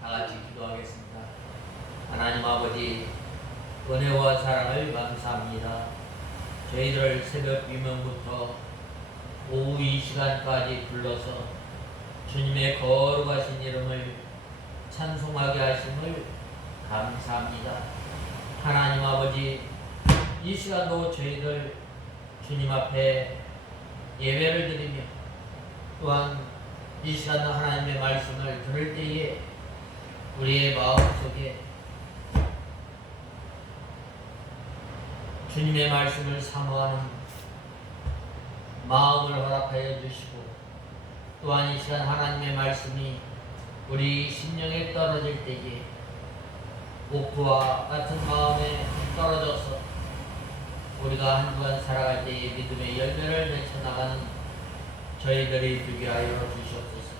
다 같이 기도하겠습니다. 하나님 아버지, 은혜와 사랑을 감사합니다. 저희들을 새벽 비명부터 오후 이 시간까지 불러서 주님의 거룩하신 이름을 찬송하게 하심을 감사합니다. 하나님 아버지, 이 시간도 저희들 주님 앞에 예배를 드리며 또한 이 시간도 하나님의 말씀을 들을 때에 우리의 마음속에 주님의 말씀을 사모하는 마음을 허락하여 주시고, 또한 이 시간 하나님의 말씀이 우리 심령에 떨어질 때에 옥토와 같은 마음에 떨어져서 우리가 한 주간 살아갈 때에 믿음의 열매를 맺혀나가는 저희들이 되게 하여 주시옵소서.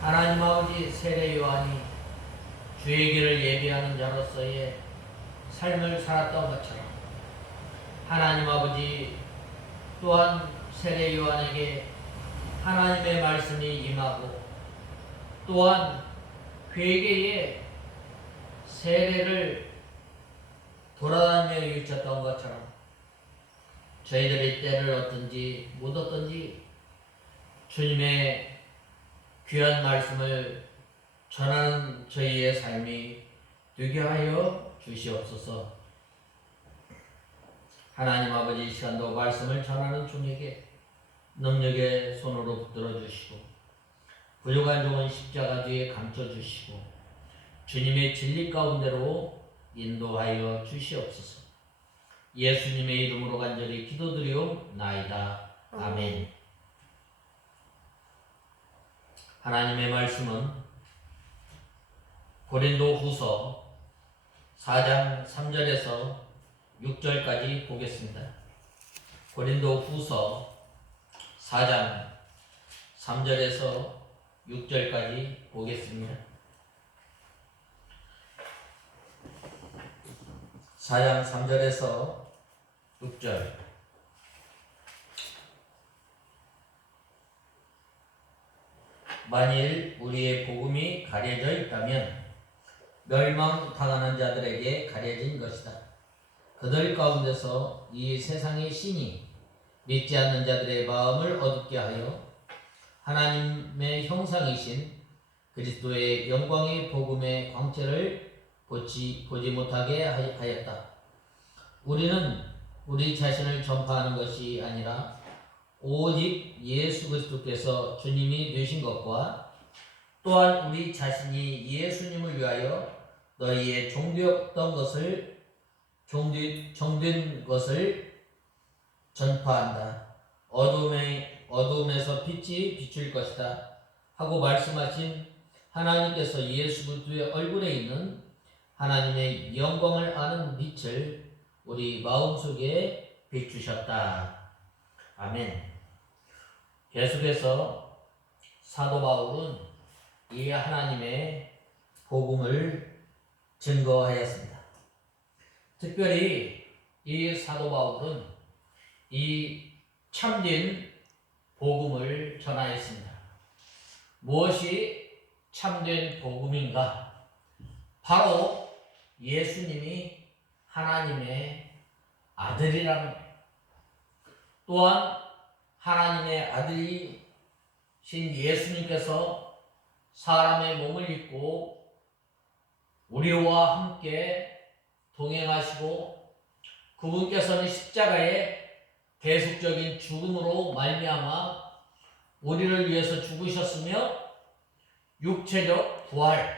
하나님 아버지, 세례 요한이 주의 길을 예비하는 자로서의 삶을 살았던 것처럼 하나님 아버지 또한 세례 요한에게 하나님의 말씀이 임하고 또한 회개의 세례를 돌아다니며 일으켰던 것처럼 저희들이 때를 얻든지 못 얻든지 주님의 귀한 말씀을 전하는 저희의 삶이 되게 하여 주시옵소서. 하나님 아버지, 이 시간도 말씀을 전하는 종에게 능력의 손으로 붙들어 주시고 부족한 종은 십자가 뒤에 감춰 주시고 주님의 진리 가운데로 인도하여 주시옵소서. 예수님의 이름으로 간절히 기도드리옵나이다. 아멘. 하나님의 말씀은 고린도 후서 4장 3절에서 6절까지 보겠습니다. 고린도 후서 4장 3절에서 6절까지 보겠습니다. 4장 3절에서 6절. 만일 우리의 복음이 가려져 있다면 멸망당하는 자들에게 가려진 것이다. 그들 가운데서 이 세상의 신이 믿지 않는 자들의 마음을 어둡게 하여 하나님의 형상이신 그리스도의 영광의 복음의 광채를 보지 못하게 하였다. 우리는 우리 자신을 전파하는 것이 아니라 오직 예수 그리스도께서 주님이 되신 것과 또한 우리 자신이 예수님을 위하여 너희의 종되었던 것을 종된 것을 전파한다. 어둠에서 빛이 비출 것이다 하고 말씀하신 하나님께서 예수 그리스도의 얼굴에 있는 하나님의 영광을 아는 빛을 우리 마음속에 비추셨다. 아멘. 계속해서 사도 바울은 이 하나님의 복음을 증거하였습니다. 특별히 이 사도 바울은 이 참된 복음을 전하였습니다. 무엇이 참된 복음인가? 바로 예수님이 하나님의 아들이라는 거예요. 또한 하나님의 아들이신 예수님께서 사람의 몸을 입고 우리와 함께 동행하시고 그분께서는 십자가의 대속적인 죽음으로 말미암아 우리를 위해서 죽으셨으며 육체적 부활을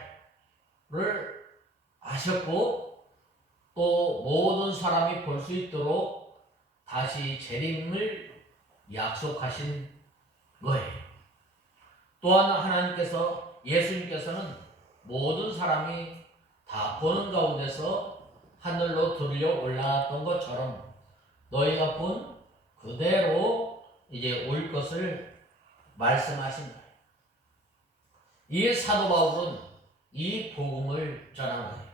하셨고 또 모든 사람이 볼 수 있도록 다시 재림을 약속하신 거예요. 또한 하나님께서 예수님께서는 모든 사람이 다 보는 가운데서 하늘로 들려 올라갔던 것처럼 너희가 본 그대로 이제 올 것을 말씀하신 거예요. 이 사도 바울은 이 복음을 전한 거예요.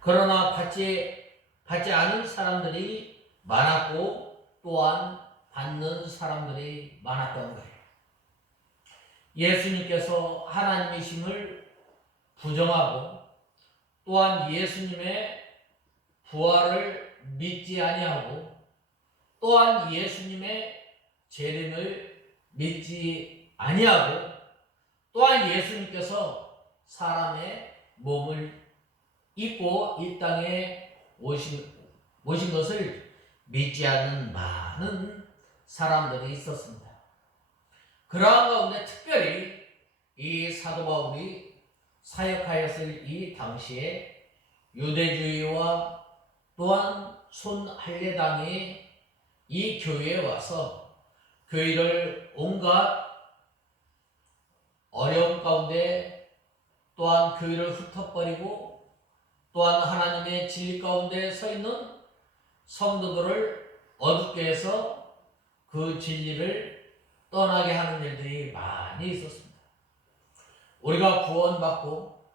그러나 받지 않은 사람들이 많았고 또한 받는 사람들이 많았던 거예요. 예수님께서 하나님이심을 부정하고 또한 예수님의 부활을 믿지 아니하고 또한 예수님의 재림을 믿지 아니하고 또한 예수님께서 사람의 몸을 입고 이 땅에 오신 것을 믿지 않는 많은 사람들이 있었습니다. 그러한 가운데 특별히 이 사도 바울이 사역하였을 이 당시에 유대주의와 또한 손할례당이 이 교회에 와서 교회를 온갖 어려움 가운데 또한 교회를 흩어버리고 또한 하나님의 진리 가운데 서 있는 성도들을 어둡게 해서 그 진리를 떠나게 하는 일들이 많이 있었습니다. 우리가 구원받고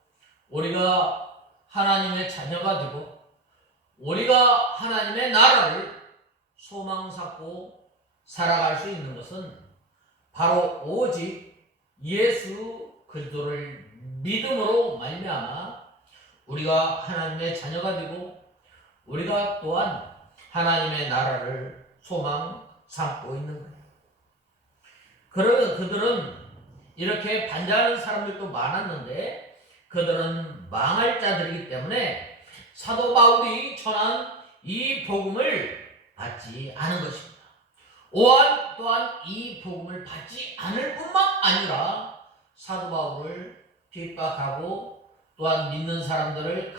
우리가 하나님의 자녀가 되고 우리가 하나님의 나라를 소망 삼고 살아갈 수 있는 것은 바로 오직 예수 그리스도를 믿음으로 말미암아 우리가 하나님의 자녀가 되고 우리가 또한 하나님의 나라를 소망 삼고 있는 거예요. 그러면 그들은 이렇게 반대하는 사람들도 많았는데 그들은 망할 자들이기 때문에 사도 바울이 전한 이 복음을 받지 않은 것입니다. 또한 이 복음을 받지 않을 뿐만 아니라 사도 바울을 핍박하고 또한 믿는 사람들을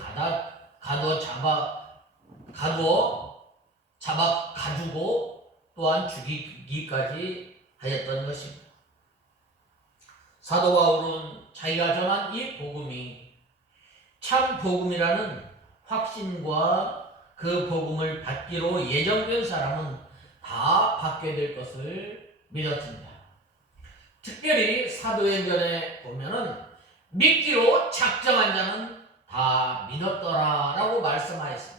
가두고 또한 죽이기까지 하였던 것입니다. 사도 바울은 자기가 전한 이 복음이 참 복음이라는 확신과 그 복음을 받기로 예정된 사람은 다 받게 될 것을 믿었습니다. 특별히 사도행전에 보면은 믿기로 작정한 자는 다 믿었더라라고 말씀하였습니다.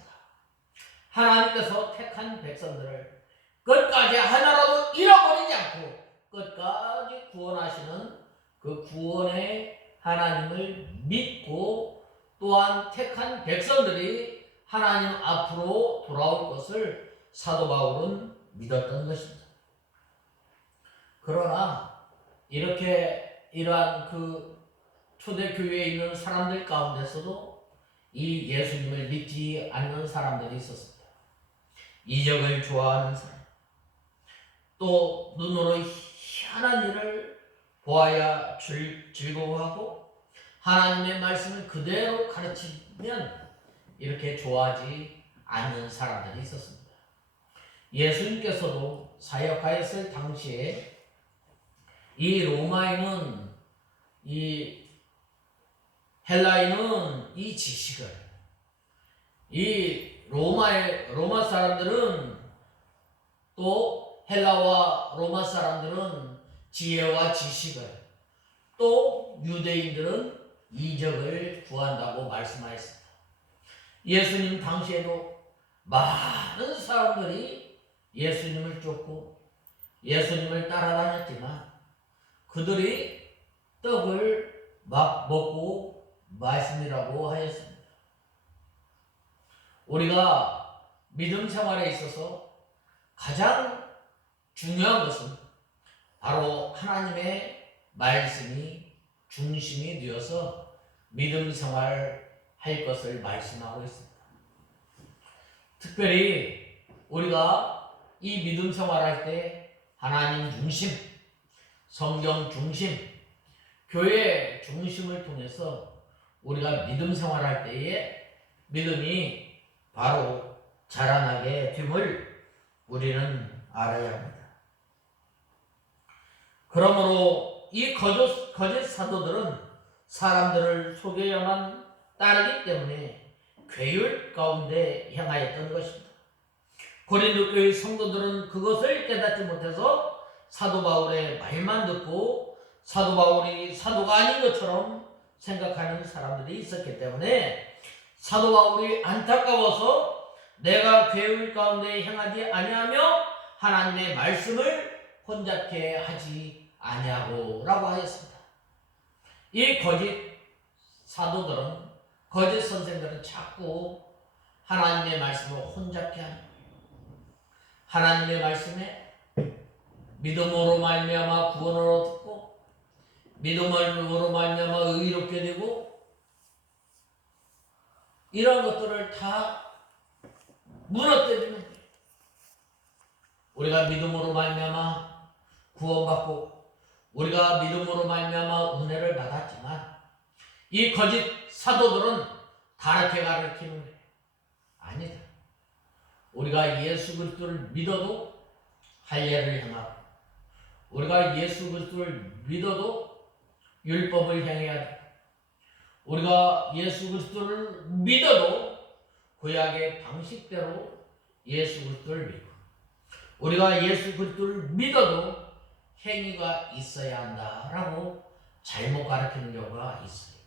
하나님께서 택한 백성들을 끝까지 하나라도 잃어버리지 않고 끝까지 구원하시는 그 구원의 하나님을 믿고 또한 택한 백성들이 하나님 앞으로 돌아올 것을 사도 바울은 믿었던 것입니다. 그러나 이러한 그 초대교회에 있는 사람들 가운데서도 이 예수님을 믿지 않는 사람들이 있었습니다. 이적을 좋아하는 사람, 또 눈으로 희한한 일을 보아야 즐거워하고 하나님의 말씀을 그대로 가르치면 이렇게 좋아하지 않는 사람들이 있었습니다. 예수님께서도 사역하였을 당시에 이 로마인은 이 헬라인은 이 지식을 이 로마 사람들은 또 헬라와 로마 사람들은 지혜와 지식을 또 유대인들은 이적을 구한다고 말씀하였습니다. 예수님 당시에도 많은 사람들이 예수님을 쫓고 예수님을 따라다녔지만 그들이 떡을 막 먹고 말씀이라고 하였습니다. 우리가 믿음 생활에 있어서 가장 중요한 것은 바로 하나님의 말씀이 중심이 되어서 믿음 생활 할 것을 말씀하고 있습니다. 특별히 우리가 이 믿음 생활할 때 하나님 중심, 성경 중심, 교회 중심을 통해서 우리가 믿음 생활할 때에 믿음이 바로 자라나게 됨을 우리는 알아야 합니다. 그러므로 이 거짓 사도들은 사람들을 속여야만 따르기 때문에 괴율 가운데 향하였던 것입니다. 고린도 교회 성도들은 그것을 깨닫지 못해서 사도 바울의 말만 듣고 사도 바울이 사도가 아닌 것처럼 생각하는 사람들이 있었기 때문에 사도 바울이 안타까워서 내가 괴율 가운데 향하지 아니하며 하나님의 말씀을 혼잡케 하지 아니하고 라고 하였습니다. 이 거짓 사도들은, 거짓 선생들은 자꾸 하나님의 말씀을 혼잡게 하는 거예요. 하나님의 말씀에 믿음으로 말미암아 구원을 얻고 믿음으로 말미암아 의롭게 되고 이런 것들을 다 무너뜨리는 거예요. 우리가 믿음으로 말미암아 구원받고 우리가 믿음으로 말미암아 은혜를 받았지만 이 거짓 사도들은 다르게 가르치는 거예요. 아니다. 우리가 예수 그리스도를 믿어도 할례를 행하고 우리가 예수 그리스도를 믿어도 율법을 행해야 돼. 우리가 예수 그리스도를 믿어도 구약의 방식대로 예수 그리스도를 믿고 우리가 예수 그리스도를 믿어도 행위가 있어야 한다라고 잘못 가르치는 경우가 있어요.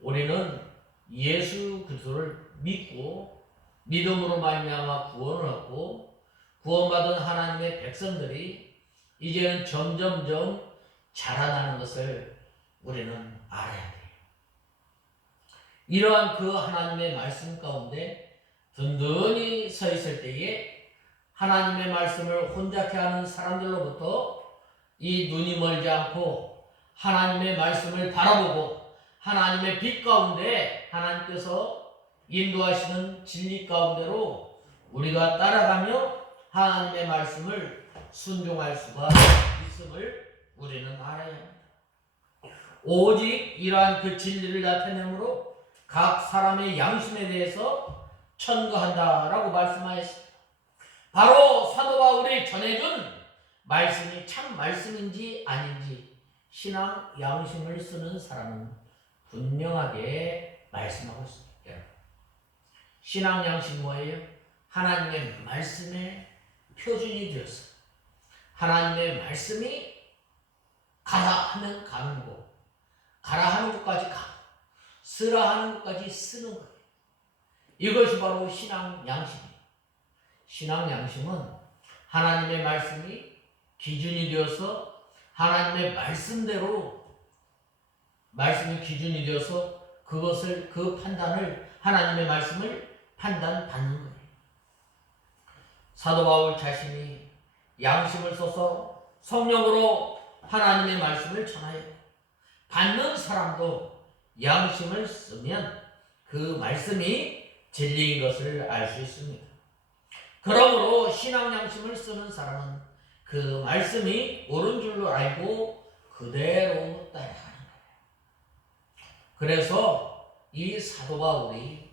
우리는 예수 그리스도를 믿고 믿음으로 말미암아 구원을 얻고 구원받은 하나님의 백성들이 이제는 점점점 자라나는 것을 우리는 알아야 돼요. 이러한 그 하나님의 말씀 가운데 든든히 서 있을 때에 하나님의 말씀을 혼잡케 하는 사람들로부터 이 눈이 멀지 않고 하나님의 말씀을 바라보고 하나님의 빛 가운데 하나님께서 인도하시는 진리 가운데로 우리가 따라가며 하나님의 말씀을 순종할 수가 있음을 우리는 알아야 합니다. 오직 이러한 그 진리를 나타내므로 각 사람의 양심에 대해서 천거한다라고 말씀하였습니다. 바로 사도 바울이 전해준 말씀이 참 말씀인지 아닌지 신앙 양심을 쓰는 사람은 분명하게 말씀하고 있습니다. 신앙 양심 뭐예요? 하나님의 말씀의 표준이 되었어. 하나님의 말씀이 가라 하면 가는 곳, 가라 하는 곳까지 가, 쓰라 하는 곳까지 쓰는 거예요. 이것이 바로 신앙 양심이에요. 신앙 양심은 하나님의 말씀이 기준이 되어서 하나님의 말씀대로 말씀이 기준이 되어서 그것을 그 판단을 하나님의 말씀을 판단받는 거예요. 사도 바울 자신이 양심을 써서 성령으로 하나님의 말씀을 전하였고 받는 사람도 양심을 쓰면 그 말씀이 진리인 것을 알 수 있습니다. 그러므로 신앙 양심을 쓰는 사람은 그 말씀이 옳은 줄로 알고 그대로 따라가는 거예요. 그래서 이 사도 바울이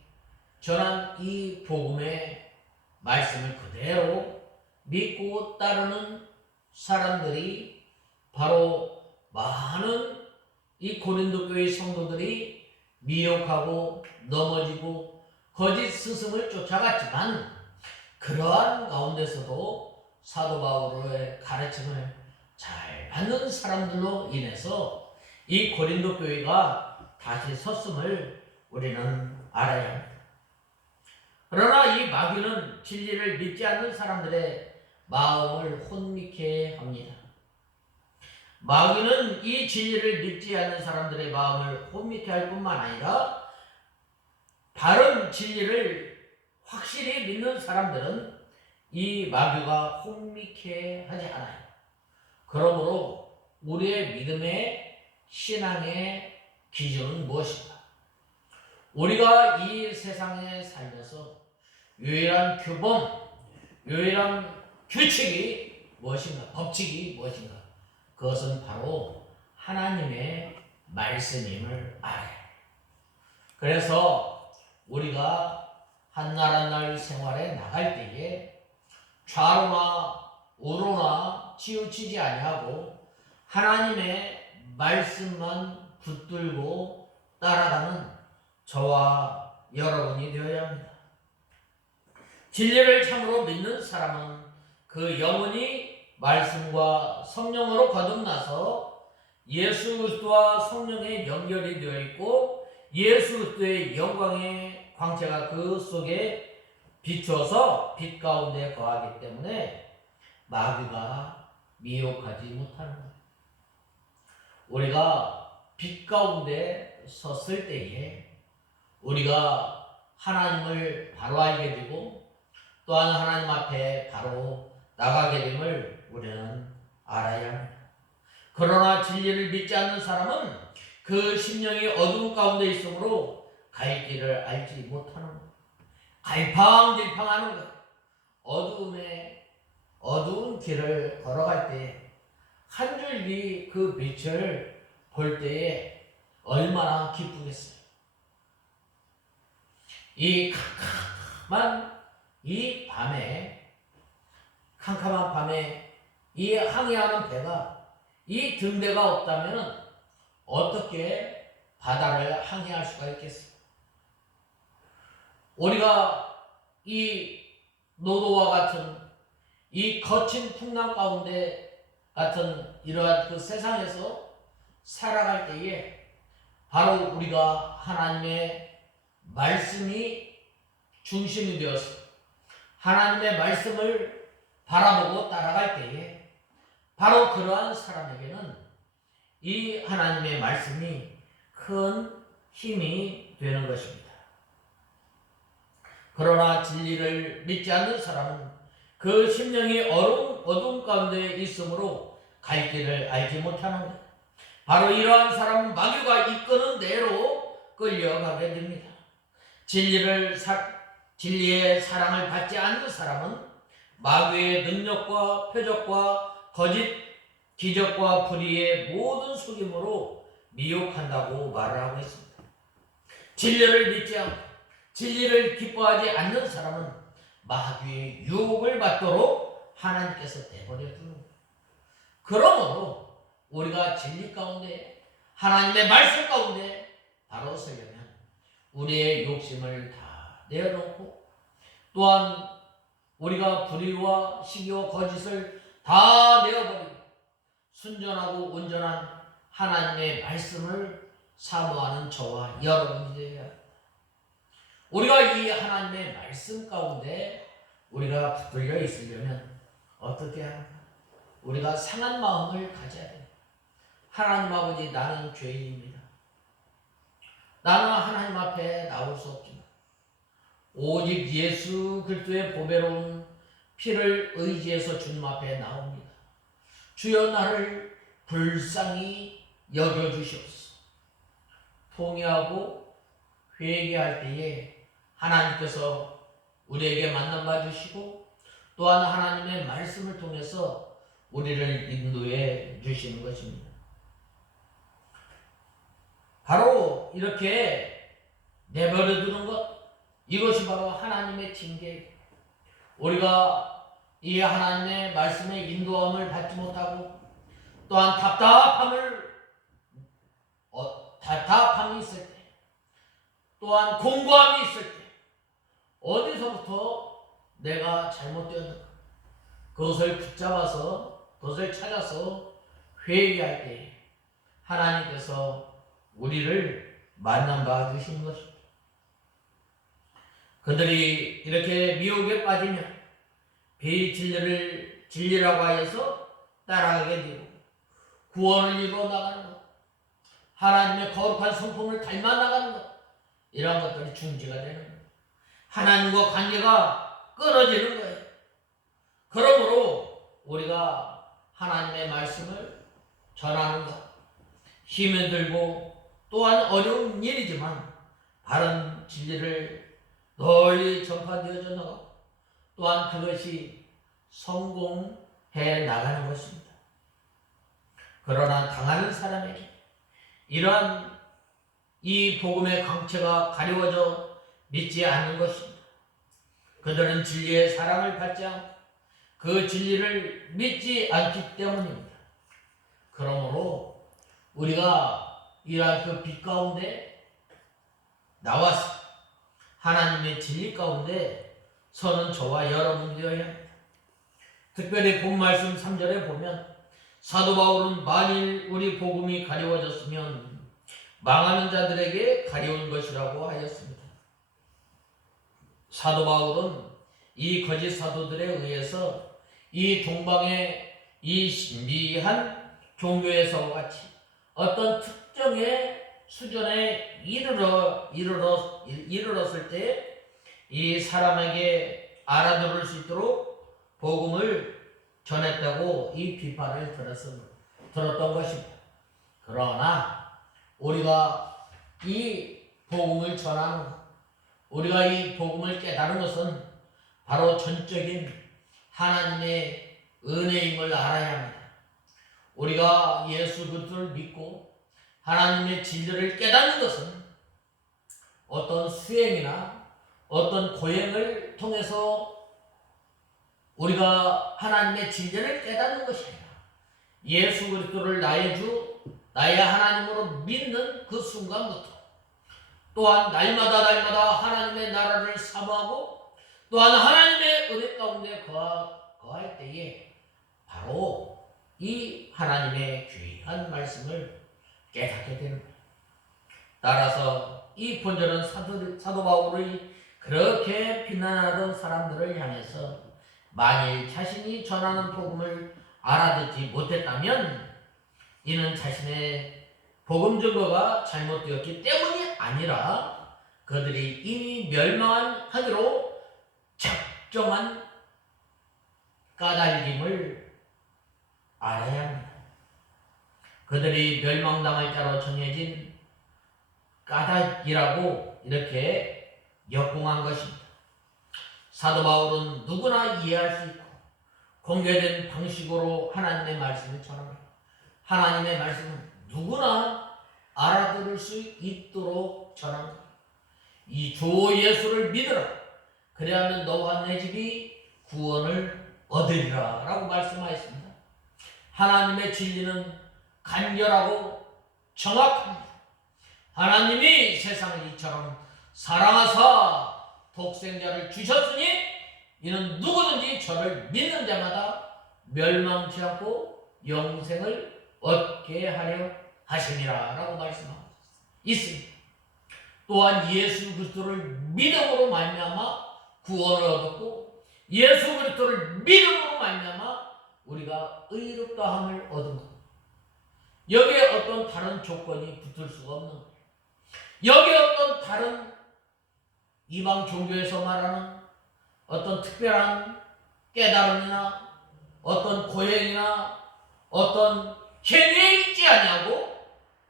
전한 이 복음의 말씀을 그대로 믿고 따르는 사람들이 바로 많은 이 고린도 교회 성도들이 미혹하고 넘어지고 거짓 스승을 쫓아갔지만 그러한 가운데서도 사도 바울의 가르침을 잘 받는 사람들로 인해서 이 고린도 교회가 다시 섰음을 우리는 알아야 합니다. 그러나 이 마귀는 진리를 믿지 않는 사람들의 마음을 혼미케 합니다. 마귀는 이 진리를 믿지 않는 사람들의 마음을 혼미케 할 뿐만 아니라 바른 진리를 확실히 믿는 사람들은 이 마귀가 혼미케 하지 않아요. 그러므로 우리의 믿음의 신앙의 기준은 무엇인가? 우리가 이 세상에 살면서 유일한 규범, 유일한 규칙이 무엇인가? 법칙이 무엇인가? 그것은 바로 하나님의 말씀임을 알아요. 그래서 우리가 한 날 한 날 생활에 나갈 때에 좌로나 우로나 치우치지 아니하고 하나님의 말씀만 붙들고 따라가는 저와 여러분이 되어야 합니다. 진리를 참으로 믿는 사람은 그 영혼이 말씀과 성령으로 거듭나서 예수 그리스도와 성령의 연결이 되어 있고 예수 그리스도의 영광의 광채가 그 속에 비춰서 빛 가운데 거하기 때문에 마귀가 미혹하지 못하는 거예요. 우리가 빛 가운데 섰을 때에 우리가 하나님을 바로 알게 되고 또한 하나님 앞에 바로 나가게 됨을 우리는 알아야 합니다. 그러나 진리를 믿지 않는 사람은 그 심령이 어두운 가운데 있으므로 갈 길을 알지 못하는 것, 갈팡질팡하는 것, 어두운 길을 걸어갈 때 한 줄기 그 빛을 볼 때에 얼마나 기쁘겠어요. 이 캄캄한 밤에 이 항해하는 배가 이 등대가 없다면 어떻게 바다를 항해할 수가 있겠어요? 우리가 이 노도와 같은 이 거친 풍랑 가운데 같은 이러한 그 세상에서 살아갈 때에 바로 우리가 하나님의 말씀이 중심이 되어서 하나님의 말씀을 바라보고 따라갈 때에 바로 그러한 사람에게는 이 하나님의 말씀이 큰 힘이 되는 것입니다. 그러나 진리를 믿지 않는 사람은 그 심령이 어두운 가운데 있으므로 갈 길을 알지 못하는 것. 바로 이러한 사람은 마귀가 이끄는 대로 끌려가게 됩니다. 진리의 사랑을 받지 않는 사람은 마귀의 능력과 표적과 거짓 기적과 불의의 모든 속임으로 미혹한다고 말을 하고 있습니다. 진리를 믿지 않고 진리를 기뻐하지 않는 사람은 마귀의 유혹을 받도록 하나님께서 내버려 두는 거예요. 그러므로 우리가 진리 가운데 하나님의 말씀 가운데 바로 서려면 우리의 욕심을 다 내어놓고 또한 우리가 불의와 시기와 거짓을 다 내어버리고 순전하고 온전한 하나님의 말씀을 사모하는 저와 여러분이 되어야 합니다. 우리가 이 하나님의 말씀 가운데 우리가 붙들려 있으려면 어떻게 합니까? 우리가 상한 마음을 가져야 돼요. 하나님 아버지, 나는 죄인입니다. 나는 하나님 앞에 나올 수 없지만 오직 예수 그리스도의 보배로운 피를 의지해서 주님 앞에 나옵니다. 주여, 나를 불쌍히 여겨주시옵소서. 통회하고 회개할 때에 하나님께서 우리에게 만남해 주시고 또한 하나님의 말씀을 통해서 우리를 인도해 주시는 것입니다. 바로 이렇게 내버려 두는 것, 이것이 바로 하나님의 징계. 우리가 이 하나님의 말씀의 인도함을 받지 못하고 또한 답답함이 있을 때 또한 공고함이 있을 때 어디서부터 내가 잘못되었는가 그것을 붙잡아서 그것을 찾아서 회개할 때 하나님께서 우리를 만나봐 주시는 것입니다. 그들이 이렇게 미혹에 빠지면 진리라고 하여서 따라가게 되고 구원을 이루어 나가는 것, 하나님의 거룩한 성품을 닮아 나가는 것, 이러한 것들이 중지가 되는 거예요. 하나님과 관계가 끊어지는 거예요. 그러므로 우리가 하나님의 말씀을 전하는 것, 힘이 들고 또한 어려운 일이지만 바른 진리를 널리 전파되어져 나가고 또한 그것이 성공해 나가는 것입니다. 그러나 당하는 사람에게 이러한 이 복음의 광채가 가려워져 믿지 않는 것입니다. 그들은 진리의 사랑을 받지 않고 그 진리를 믿지 않기 때문입니다. 그러므로 우리가 이러한 그 빛 가운데 나와서 하나님의 진리 가운데 서는 저와 여러분이 되어야 합니다. 특별히 본 말씀 3절에 보면 사도 바울은 만일 우리 복음이 가려워졌으면 망하는 자들에게 가려운 것이라고 하였습니다. 사도 바울은 이 거짓 사도들에 의해서 이 동방의 이 신비한 종교에서와 같이 어떤 특정의 수준에 이르렀을 때 이 사람에게 알아들을 수 있도록 복음을 전했다고 이 비판을 들었던 것입니다. 그러나 우리가 이 복음을 전하는 것, 우리가 이 복음을 깨달은 것은 바로 전적인 하나님의 은혜임을 알아야 합니다. 우리가 예수 그리스도를 믿고 하나님의 진리를 깨닫는 것은 어떤 수행이나 어떤 고행을 통해서 우리가 하나님의 진리를 깨닫는 것이 아니라 예수 그리스도를 나의 주, 나의 하나님으로 믿는 그 순간부터 또한 날마다 하나님의 나라를 사모하고 또한 하나님의 은혜 가운데 거할 때에 바로 이 하나님의 귀한 말씀을 깨닫게 되는 거예요. 따라서 이 본절은 사도 바울의 그렇게 비난하던 사람들을 향해서 만일 자신이 전하는 복음을 알아듣지 못했다면 이는 자신의 복음 증거가 잘못되었기 때문이 아니라 그들이 이미 멸망하기로 작정한 까닭임을 알아야 합니다. 그들이 멸망당할 자로 정해진 까닭이라고 이렇게 역공한 것입니다. 사도 바울은 누구나 이해할 수 있고 공개된 방식으로 하나님의 말씀을 전합니다. 하나님의 말씀은 누구나 알아들을 수 있도록 전합니다. 이 주 예수를 믿으라. 그래야만 너와 내 집이 구원을 얻으리라 라고 말씀하였습니다. 하나님의 진리는 간결하고 정확합니다. 하나님이 세상을 이처럼 사랑하사 독생자를 주셨으니 이는 누구든지 저를 믿는 자마다 멸망치 않고 영생을 얻게 하려 하심이라 라고 말씀하고 있습니다. 또한 예수 그리스도를 믿음으로 말미암아 구원을 얻었고 예수 그리스도를 믿음으로 말미암아 우리가 의롭다함을 얻은 것. 여기에 어떤 다른 조건이 붙을 수가 없는 거예요. 여기에 어떤 다른 이방 종교에서 말하는 어떤 특별한 깨달음이나 어떤 고행이나 어떤 행위에 있지 아니하고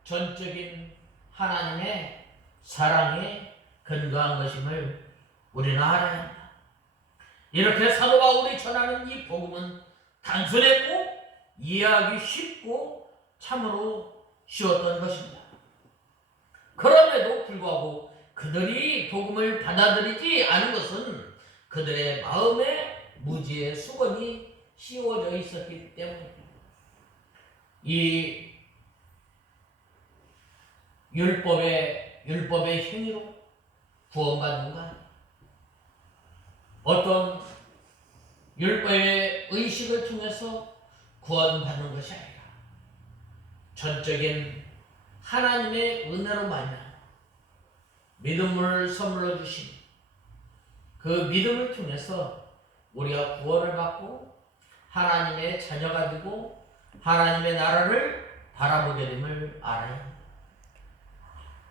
전적인 하나님의 사랑에 근거한 것임을 우리는 알아야 합니다. 이렇게 사도 바울이 전하는 이 복음은 단순했고 이해하기 쉽고 참으로 쉬웠던 것입니다. 그럼에도 불구하고 그들이 복음을 받아들이지 않은 것은 그들의 마음에 무지의 수건이 씌워져 있었기 때문입니다. 이 율법의 행위로 구원받는 것, 어떤 율법의 의식을 통해서 구원받는 것이 아니라 전적인 하나님의 은혜로 말미암아 믿음을 선물로 주신 그 믿음을 통해서 우리가 구원을 받고 하나님의 자녀가 되고 하나님의 나라를 바라보게 됨을 알아야 합니다.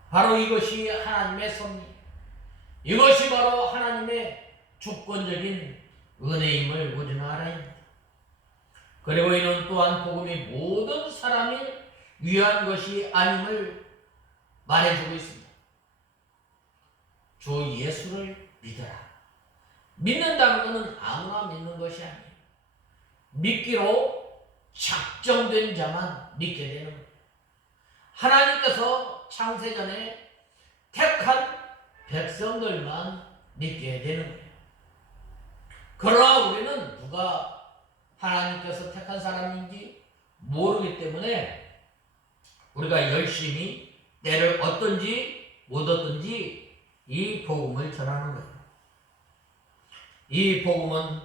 바로 이것이 하나님의 섭리, 이것이 바로 하나님의 주권적인 은혜임을 우리는 알아야 합니다. 그리고 이는 또한 복음이 모든 사람이 위한 것이 아님을 말해주고 있습니다. 주 예수를 믿어라. 믿는다는 것은 아무나 믿는 것이 아니에요. 믿기로 작정된 자만 믿게 되는 거예요. 하나님께서 창세전에 택한 백성들만 믿게 되는 거예요. 그러나 우리는 누가 하나님께서 택한 사람인지 모르기 때문에 우리가 열심히 때를 얻든지 못 얻든지 이 복음을 전하는 거예요. 이 복음은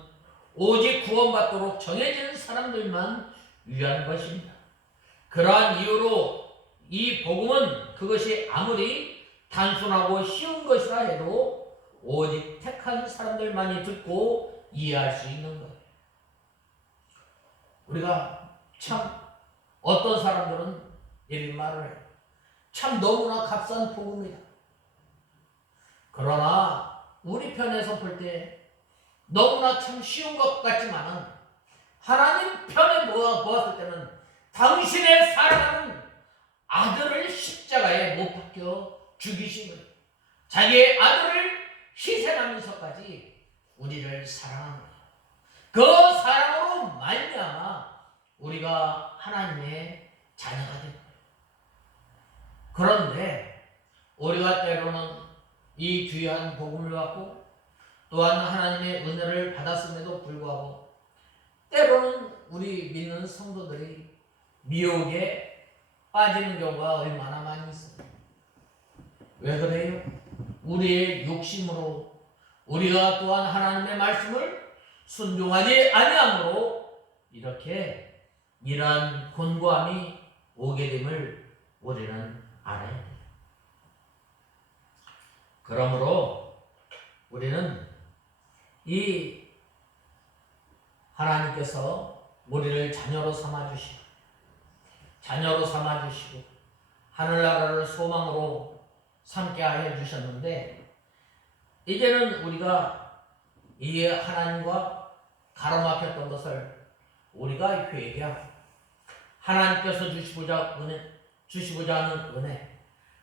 오직 구원받도록 정해진 사람들만 위한 것입니다. 그러한 이유로 이 복음은 그것이 아무리 단순하고 쉬운 것이라 해도 오직 택한 사람들만이 듣고 이해할 수 있는 거예요. 우리가 참 어떤 사람들은 이렇게 말을 해요. 참 너무나 값싼 복음이다. 그러나 우리 편에서 볼 때 너무나 참 쉬운 것 같지만은 하나님 편에 보았을 때는 당신의 사랑하는 아들을 십자가에 못 박혀 죽이심을, 자기의 아들을 희생하면서까지 우리를 사랑한 거예요. 그 사랑으로 말미암아 우리가 하나님의 자녀가 된 거예요. 그런데 우리가 때로는 이 귀한 복음을 받고 또한 하나님의 은혜를 받았음에도 불구하고 때로는 우리 믿는 성도들이 미혹에 빠지는 경우가 얼마나 많이 있습니다. 왜 그래요? 우리의 욕심으로, 우리가 또한 하나님의 말씀을 순종하지 아니함으로 이렇게 이러한 곤고함이 오게 됨을 우리는 알아야 돼요. 그러므로 우리는 이 하나님께서 우리를 자녀로 삼아주시고 하늘나라를 소망으로 삼게 하여 주셨는데, 이제는 우리가 이 하나님과 가로막혔던 것을 우리가 회개하고 하나님께서 주시고자 하는 은혜,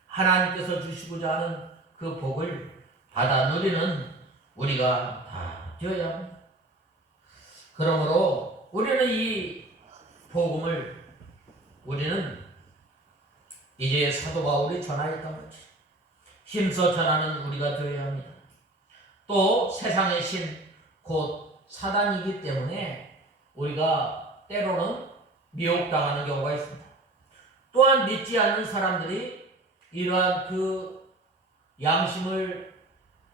하나님께서 주시고자 하는 그 복을 받아 누리는 우리가 다 되어야 합니다. 그러므로 우리는 이 복음을 이제 사도 바울이 전하였던 것이 힘써 전하는 우리가 되어야 합니다. 또 세상의 신 곧 사단이기 때문에 우리가 때로는 미혹당하는 경우가 있습니다. 또한 믿지 않는 사람들이 이러한 그 양심을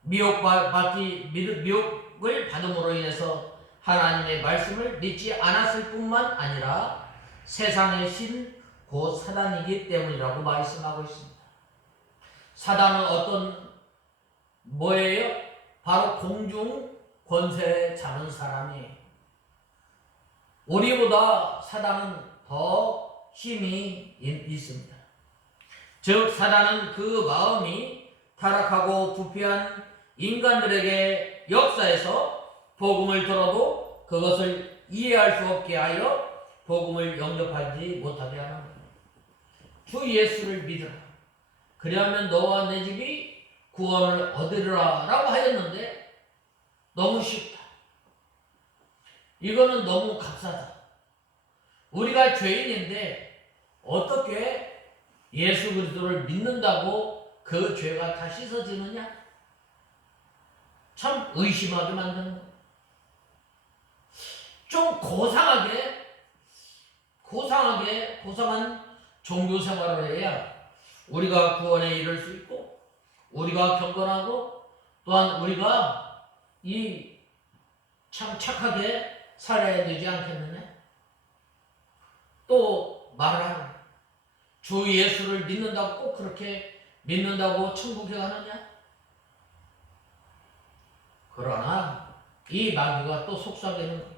미혹을 받음으로 인해서 하나님의 말씀을 믿지 않았을 뿐만 아니라 세상의 신 곧 사단이기 때문이라고 말씀하고 있습니다. 사단은 어떤 뭐예요? 바로 공중 권세 잡은 사람이에요. 우리보다 사단은 더 힘이 있습니다. 즉 사단은 그 마음이 타락하고 부패한 인간들에게 역사에서 복음을 들어도 그것을 이해할 수 없게 하여 복음을 영접하지 못하게 하는 거예요. 주 예수를 믿으라. 그리하면 너와 내 집이 구원을 얻으리라 라고 하였는데 너무 쉽다. 이거는 너무 값싸다. 우리가 죄인인데 어떻게 예수 그리스도를 믿는다고 그 죄가 다 씻어지느냐? 참 의심하게 만드는 거예요. 좀 고상한 종교 생활을 해야 우리가 구원에 이를 수 있고, 우리가 경건하고, 또한 우리가 이 참 착하게 살아야 되지 않겠느냐? 또 말을 하는 거예요. 주 예수를 믿는다고 꼭 그렇게 믿는다고 천국에 가느냐? 그러나 이 마귀가 또 속삭이는 거예요.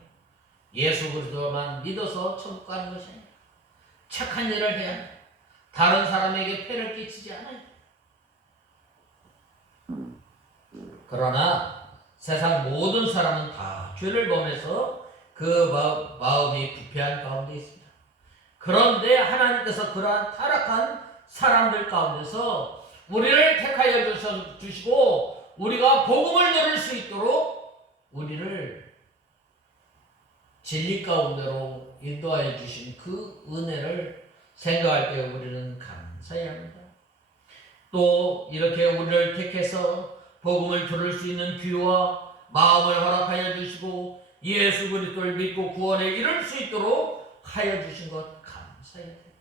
예수 그리스도만 믿어서 천국 가는 것이 아니라 착한 일을 해야 한다. 다른 사람에게 폐를 끼치지 않아요. 그러나 세상 모든 사람은 다 죄를 범해서 그 마음이 부패한 가운데 있습니다. 그런데 하나님께서 그러한 타락한 사람들 가운데서 우리를 택하여 주시고 우리가 복음을 들을 수 있도록 우리를 진리 가운데로 인도하여 주신 그 은혜를 생각할 때 우리는 감사해야 합니다. 또 이렇게 우리를 택해서 복음을 들을 수 있는 귀와 마음을 허락하여 주시고 예수 그리스도를 믿고 구원에 이를 수 있도록 하여 주신 것 감사해야 돼요.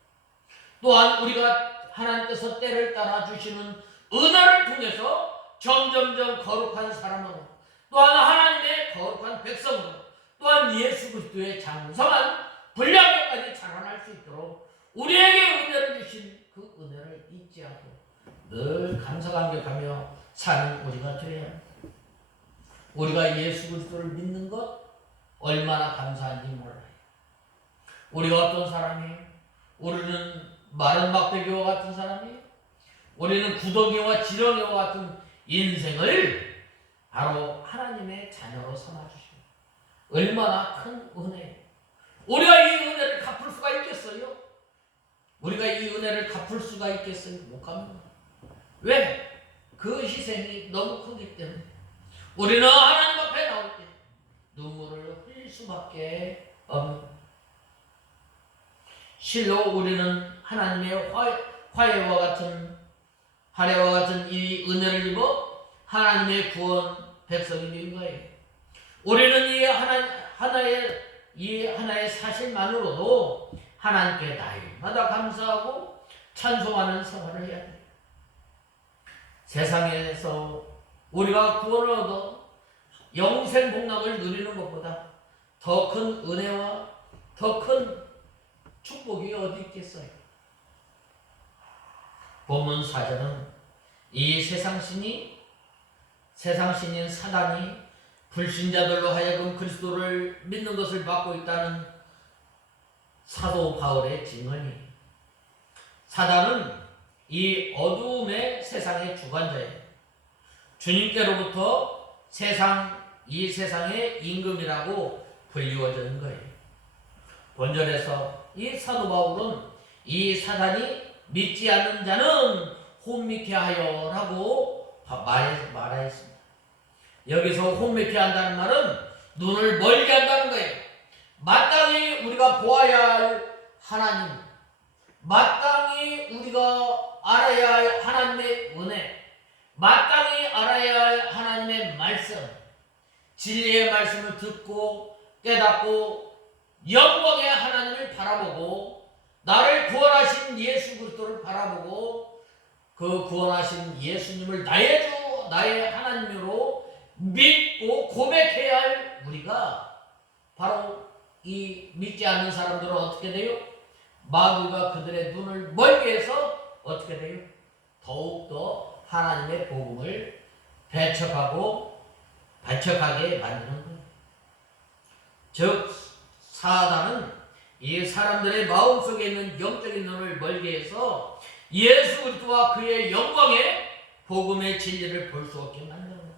또한 우리가 하나님께서 때를 따라 주시는 은혜를 통해서 점점점 거룩한 사람으로, 또한 하나님의 거룩한 백성으로, 또한 예수 그리스도의 장성한 분량에까지 자라날 수 있도록 우리에게 은혜를 주신 그 은혜를 잊지 않고 늘 감사감격하며 사는 우리가 되어야 합니다. 우리가 예수 그리스도를 믿는 것 얼마나 감사한지 몰라요. 우리가 어떤 사람이에요? 우리는 마른 막대기와 같은 사람이에요? 우리는 구덩이와 지렁이와 같은 인생을 바로 하나님의 자녀로 삼아주시고 얼마나 큰 은혜예요. 우리가 이 은혜를 갚을 수가 있겠어요? 우리가 이 은혜를 갚을 수가 있겠어요? 못 갚는 거예요. 왜? 그 희생이 너무 크기 때문에 우리는 하나님 앞에 나올 때 눈물을 흘릴 수밖에 없는 거예요. 실로 우리는 하나님의 화해와 같은 이 은혜를 입어 하나님의 구원 백성이 된 거예요. 우리는 이 하나의 사실만으로도 하나님께 날마다 감사하고 찬송하는 생활을 해야 돼요. 세상에서 우리가 구원을 얻어 영생 복락을 누리는 것보다 더 큰 은혜와 더 큰 축복이 어디 있겠어요? 본문 4절은 이 세상 신인 사단이 불신자들로 하여금 그리스도를 믿는 것을 막고 있다는 사도 바울의 증언이, 사단은 이 어두움의 세상의 주관자예요. 주님께로부터 이 세상의 임금이라고 불리워지는 거예요. 본절에서 이 사도 바울은 이 사단이 믿지 않는 자는 혼미케 하여라고 말했습니다. 여기서 혼미케 한다는 말은 눈을 멀게 한다는 거예요. 마땅히 우리가 보아야 할 하나님, 마땅히 우리가 알아야 할 하나님의 은혜, 마땅히 알아야 할 하나님의 말씀, 진리의 말씀을 듣고 깨닫고 영광의 하나님을 바라보고 나를 구원하신 예수 그리스도를 바라보고 그 구원하신 예수님을 나의 주, 나의 하나님으로 믿고 고백해야 할 우리가 바로 이 믿지 않는 사람들은 어떻게 돼요? 마귀가 그들의 눈을 멀게 해서 어떻게 돼요? 더욱더 하나님의 복음을 배척하게 만드는 거예요. 즉 사단은 이 사람들의 마음속에 있는 영적인 눈을 멀게 해서 예수 그리스도와 그의 영광의 복음의 진리를 볼 수 없게 만드는 거예요.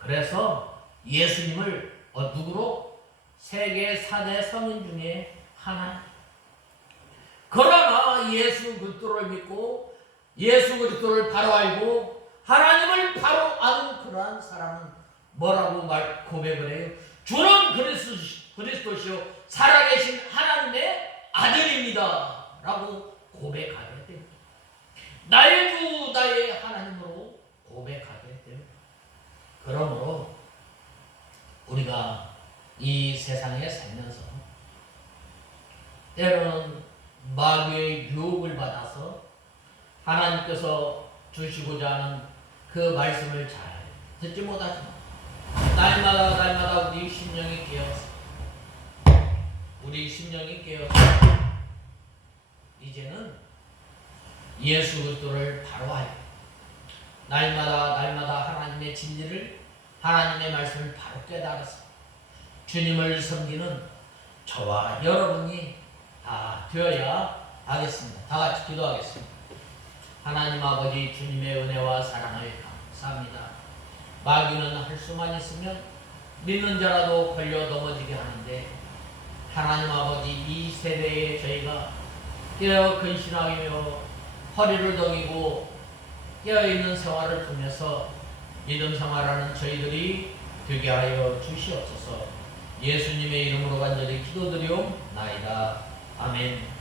그래서 예수님을 누구로? 세계 4대 성인 중에 하나. 그러나 예수 그리스도를 믿고 예수 그리스도를 바로 알고 하나님을 바로 아는 그러한 사람은 뭐라고 고백을 해요? 주는 그리스도시요 살아계신 하나님의 아들입니다 라고 고백하게 됩니다. 나의 주 나의 하나님으로 고백하게 됩니다. 그러므로 우리가 이 세상에 살면서 때로는 마귀의 유혹을 받아서 하나님께서 주시고자 하는 그 말씀을 잘 듣지 못하지만 날마다 우리 심령이 깨어서 이제는 예수 그리스도를 바로 알고 날마다 하나님의 진리를 하나님의 말씀을 바로 깨달아서 주님을 섬기는 저와 여러분이 다 되어야 하겠습니다. 다 같이 기도하겠습니다. 하나님 아버지 주님의 은혜와 사랑을 감사합니다. 마귀는 할 수만 있으면 믿는 자라도 걸려 넘어지게 하는데 하나님 아버지 이 세대에 저희가 깨어 근신하며 허리를 동이고 깨어있는 생활을 통해서 믿음 생활하는 저희들이 되게 하여 주시옵소서. 예수님의 이름으로 간절히 기도드리옵나이다. 아멘.